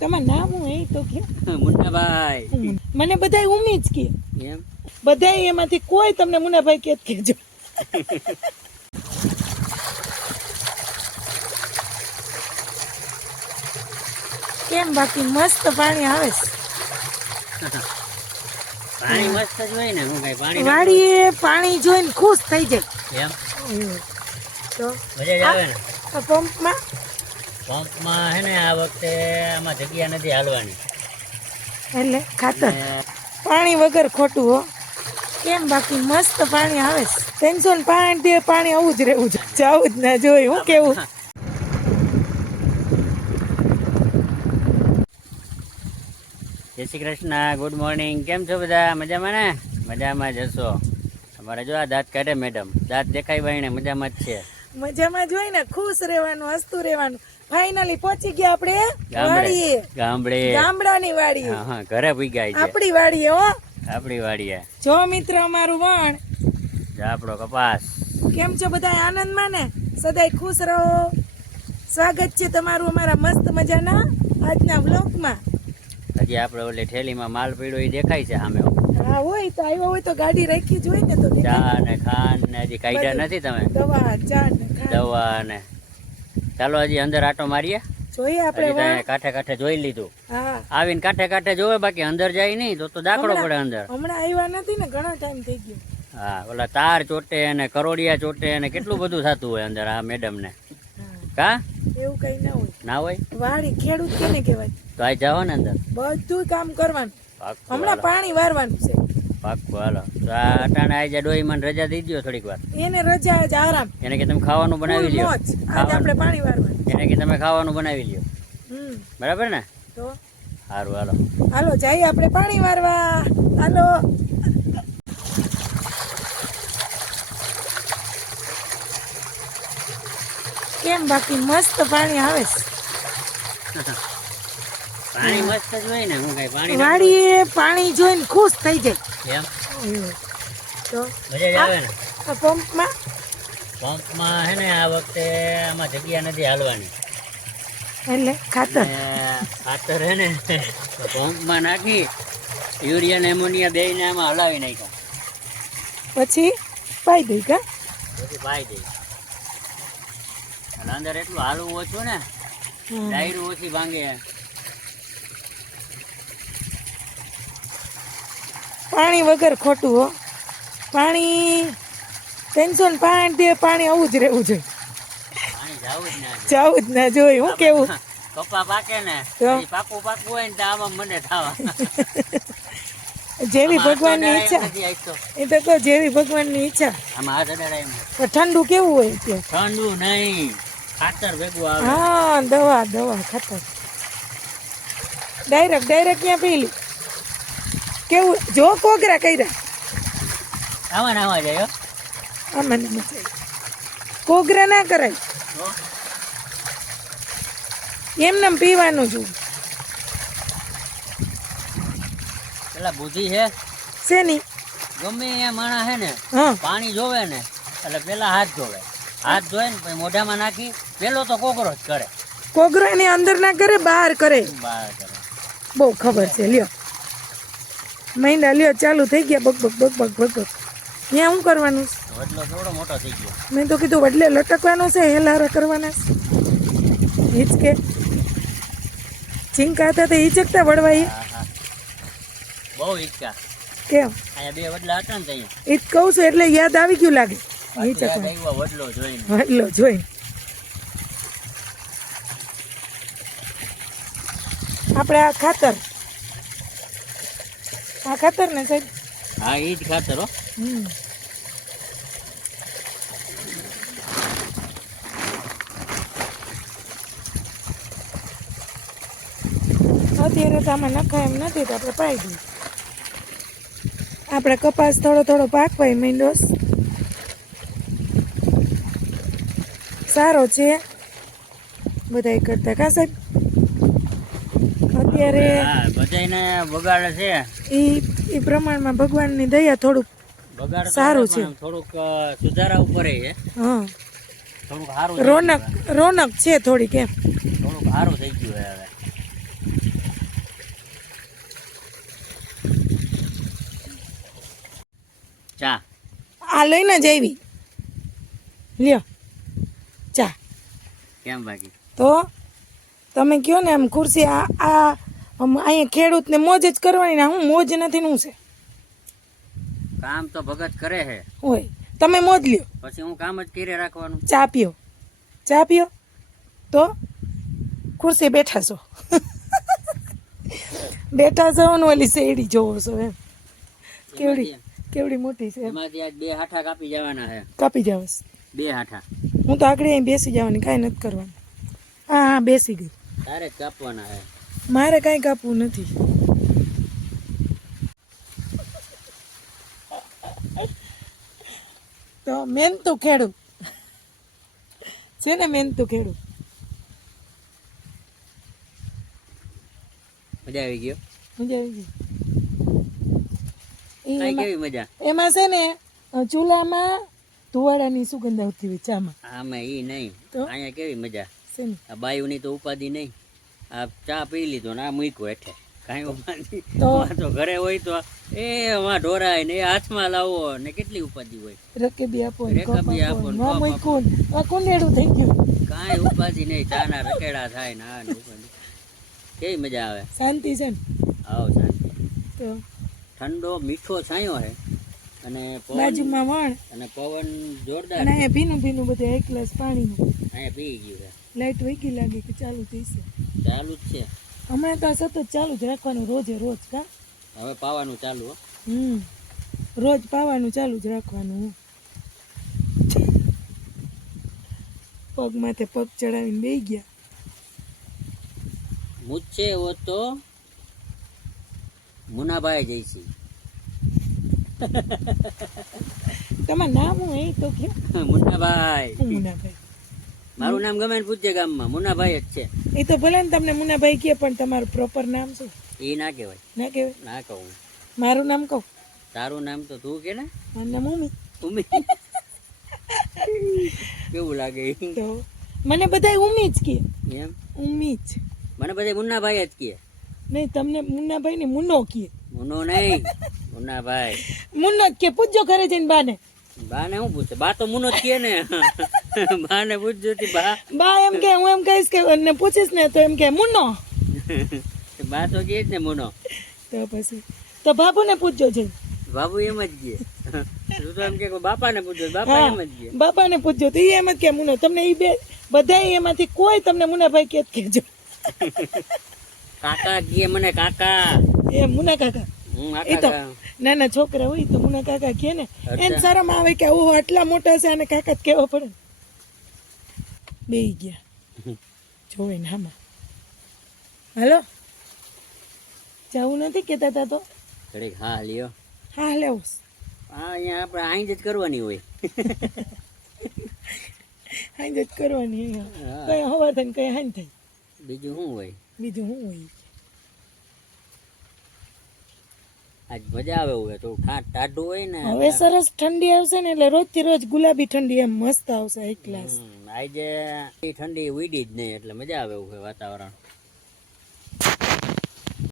તમારું નામ હું એ તો કે મુન્નાભાઈ. મને બધાય ઉમી જ કે એમ બધાય એમાંથી કોઈ તમને મુન્નાભાઈ કે કેજો. કેમ બાકી મસ્ત પાણી આવે છે પાણી મસ્ત જ હોય ને. હું કઈ પાણી વાડીએ પાણી જોઈને ખુશ થઈ જાય. એમ તો મજા જ આવે ને. આ પંપમાં પંપમાં હે ને આ વખતે આમાં જગ્યા નથી હાલવાની. એટલે ખાતર પાણી વગર ખોટું હો. કેમ બાકી મસ્ત પાણી આવે છે. 305 દે પાણી આવું જ રહેવું છે. જાવું જ ના જોઈ. હું કેવું જય શ્રી કૃષ્ણ, ગુડ મોર્નિંગ. કેમ છો બધા? મજામાં ને? મજામાં જ હશો. અમારે જો આ દાંત કાઢે મેડમ. દાંત દેખાય ભાઈ મજામાં જ છે. મજામાં જોઈ ને ખુશ રહેવાનું, હસતું રહેવાનું. ફાઇનલી પહોંચી ગયા આપણે વાડીએ. ગામડે ગામડાની વાડીએ. હા ઘરે ભૂગ્યા છે. આપણી વાડીએ હો. આપણી વાડીએ. જો મિત્ર અમારું વણ. આપણો કપાસ. કેમ છો બધા? આનંદમાં ને? સદાય ખુશ રહો. સ્વાગત છે તમારું અમારા મસ્ત મજાના આજના વ્લોગમાં. હજી આપણે ઓલે ઠેલીમાં માલ પીડ્યો એ દેખાય છે સામે. હા હોય તો આવ્યો હોય તો ગાડી રાખી જ હોય ને તો ચા ને ખાંડ ને હજી કાઢ્યા નથી તમે? દવા ચા ને ખાંડ દવા ને. ચાલો હજી અંદર આટો મારીએ. જોઈએ આપણે હજી કાંઠે કાંઠે જોઈ લીધું. હા આવીને કાંઠે કાંઠે જોવે, બાકી અંદર જાય નહીં તો દાખલો પડે અંદર. હમણાં આવ્યા નથી ને, ઘણો ટાઈમ થઈ ગયો. હા ઓલા તાર ચોટે અને કરોડિયા ચોટે અને કેટલું બધું થતું હોય અંદર આ મેડમ ને. કા એવું કઈ ના હોય. ના હોય વાડી ખેડૂત કેને કહેવાય? તો આ જાઓ ને અંદર. બધું કામ કરવાનું. પાક્કું હમણાં પાણી વારવાનું છે. પાક્કું હાલો. તો આ અટાણે આઈ જા ડોહી મને રજા દઈ દો થોડીક વાર. એને રજા જ આરામ. એને કે તમે ખાવાનું બનાવી લ્યો. મોજ. આજે આપણે પાણી વારવાનું. એને કે તમે ખાવાનું બનાવી લ્યો. બરાબર ને? તો સારું હાલો. હાલો જઈએ આપણે પાણી વારવા. હાલો. કેમ બાકી મસ્ત પાણી આવે છે. પાણી મસ્ત જ હોય ને. હું કઈ પાણી વાડીએ પાણી જોઈને ખુશ થઈ જાય. એમ તો મજા જ આવે ને. આ પંપમાં પંપમાં હે ને આ વખતે આમાં જગ્યા નથી હાલવાની. એટલે ખાતર ખાતર હે ને પંપમાં નાખી યુરિયા ને એમોનિયા બે ને આમાં હલાવી નાખ્યા. પછી પાઈ દઈ કા પછી પાઈ દઈ. અને અંદર એટલું હાલવું ઓછું ને, ડાયરું ઓછી ભાંગે. પાણી વગર ખોટું હો. પાણી 305 દે પાણી આવું જ રહેવું જોઈએ. પાણી જાવું જ ના જાવું જ ના જોઈ. હું કેવું કપા પાકે ને તો? પાકું પાકું હોય ને તો આમાં મને થવા. જેવી ભગવાનની ઈચ્છા. એ તો કહો જેવી ભગવાનની ઈચ્છા. આમાં હાથ અડાડાય એમ. પણ ઠંડુ કેવું હોય ત્યાં? ઠંડુ નહીં, ખાતર ભેગું આવે. હા દવા ખાતર ડાયરેક્ટ ક્યાં પીલી. કેવું જો કોગરા કર્યા આમાં નાવા જાય હો. આમાં મચાઈ. કોગરા ના કરાય. એમને પીવાનું છું. પેલા બુદ્ધિ છે શેની? ગમે એ માણા હે ને હા પાણી જોવે ને એટલે પેલા હાથ ધોવે. હાથ ધોય ને પછી મોઢામાં નાખી પેલો તો કોકરો જ કરે. કોગરો એની અંદર ના કરે, બહાર કરે. બહાર કરે. બહુ ખબર છે. લ્યો મહિના લ્યો ચાલુ થઈ ગયા. બગ ત્યાં શું કરવાનું? વડલો થોડો મોટો થઈ ગયો. મેં તો કીધું વડલે લટકવાનું છે, હેલારા કરવાના છે. હિચકે ચીંકા હતા તો હિચકતા વડવા. હા બહુ ઈચ્છા. કેમ? અહીંયા બે વડલા હતા ને ત્યાં એ જ કહું છું એટલે યાદ આવી ગયું લાગે. વડલો જોઈને. વડલો જોઈ આપણે આ ખાતર ને સાહેબ. હા એ જ ખાતર હો. અત્યારે તો આમાં નખાય એમ નથી તો આપણે પાઈ દઈએ. આપણે કપાસ થોડો પાકવાય મીંડોસ સારો છે બધાય કરતા. કા સાહેબ અત્યારે બધાને બગાડે છે એ પ્રમાણમાં ભગવાનની દયા થોડુંક બગાડ સારું છે. થોડુંક સુધારા ઉપર છે. હા થોડુંક સારું રોનક છે થોડીક. એમ થોડુંક સારું થઈ ગયું હવે. આ લઈને જ આવી લ્યો ચા. કેમ બાકી તો તમે કયો ને આમ ખુરશી અહીંયા ખેડૂતને મોજ જ કરવાની ને હું મોજ નથી ને હું છે કામ તો ભગત કરે છે, હોય તમે મોજ લ્યો પછી હું કામ જ કરે રાખવાનું. ચા પીઓ તો ખુરશી બેઠા છો બેઠા છો ને ઓલી શેરડી જોવો છો એમ કેવડી મોટી છે એમાંથી આજ 2 હાઠા કાપી જવાના છે. કાપી જાવસ 2 હાઠા હું તો આગળ અહીં બેસી જવાની કાંઈ નથી કરવાનું. હા બેસી ગઈ. તારે જ કાપવાના છે. મારે કાંઈ કાપવું નથી. તો મહેનતું ખેડૂત છે ને, મહેનતું ખેડૂત. મજા આવી ગયો. મજા આવી ગઈ. કાંઈ કેવી મજા? એમાં છે ને ચૂલામાં ધુવાડાની સુગંધ આવતી હોય ચામાં. આમાં ઈ નહીં, અહીંયા કેવી મજા છે ને. આ બાયુની તો ઉપાધિ નહીં. આ ચા પી લીધો ને આ મૂક્યો હેઠે, કાંઈ ઉપાધિ તો ઘરે હોય તો એમાં ઢોરાય ને એ હાથમાં લાવો ને કેટલી ઉપાધિ હોય. રકેબી આપો રેકબી આપો ને માં મૂક્યું આ કુંડેડું થઈ ગયું. કાંઈ ઉપાધિ નહીં, ચાના રકેડા થાય ને આ ને ઉપાધિ. કેવી મજા આવે. શાંતિ છે ને. આવો શાંતિ. તો ઠંડો મીઠો છાંયો છે અને બાજુમાં વણ અને પવન જોરદાર. અને અહીંયા ભીનું ભીનું બધું 1 ગ્લાસ પાણીનું. અહીંયા પી ગયું છે. લાઈટ વહી લાગે કે ચાલુ થઈ છે. ચાલુ જ છે હમણાં તો આ સતત ચાલુ જ રાખવાનું રોજે રોજ કા. હવે પાવાનું ચાલુ હો. રોજ પાવાનું ચાલુ જ રાખવાનું. પગ માથે પગ ચડાવીને બેસી ગયા. મુझसे वो तो મુનાભાઈ જઈશી. તમારું નામ હું એ તો કે મુનાભાઈ. મુનાભાઈ મારું નામ ગમે ને પૂછજે ગામમાં, મુનાભાઈ જ છે. એ તો ભલે ને તમને મુનાભાઈ કહે પણ તમારું પ્રોપર નામ શું? એ ના કહેવાય. ના કહેવાય? ના કહું. મારું નામ કહું? તારું નામ તો તું કે ને. મારું નામ ઉમી. ઉમી. કેવું લાગે? તો મને બધાય ઉમી જ કહે. એમ? ઉમી જ. મને બધા મુન્નાભાઈ જ કહે. નહીં તમને મુન્નાભાઈ ને મુન્નો કહે. મુન્નો નહીં, મુન્નાભાઈ. મુન્નો જ કે. પૂછજો ઘરે જઈને બાને. બાને શું પૂછે? બા તો મુનો જ કહે ને. બાને પૂછજો તી બા એમ કે હું એમ કહીશ કે અને પૂછીશ ને તો એમ કે મુન્નો. બા તો કહે જ ને મુનો. તો પછી તો બાપુને પૂછજો છે. બાબુ એમ જ કહે. તું તો એમ કે બાપાને પૂછજો, બાપા એમ જ કહે. બાપાને પૂછજો તો એ એમ જ કે મુનો. તમને એ બે બધા એમાંથી કોઈ તમને મુનાભાઈ કે કહેજો. કાકા કહે મને, કાકા. એ મુના કાકા. એ તો નાના છોકરા હોય તો મુના કાકા કહે ને. એને શરમ આવે કે ઓહો આટલા મોટા છે અને કાકા જ કહેવા પડે. બેહી ગયા જોવે ને આમાં. હાલો જવું નથી કહેતા હતા તો. ઘડીક હા લ્યો. હા લેવો. હા અહીંયા આપણે અહીં જ કરવાની હોય. હાઈ જ કરવાની. કઈ હવા થાય ને કઈ હાઈ થાય. બીજું શું હોય? બીજું શું હોય? આજ મજા આવે હોય તો ટાઢું હોય ને. હવે સરસ ઠંડી આવશે ને એટલે રોજ થી રોજ ગુલાબી ઠંડી એમ મસ્ત આવશે. 1 ગ્લાસ આજે ઠંડી ઉડી જ નહીં એટલે મજા આવે એવું વાતાવરણ.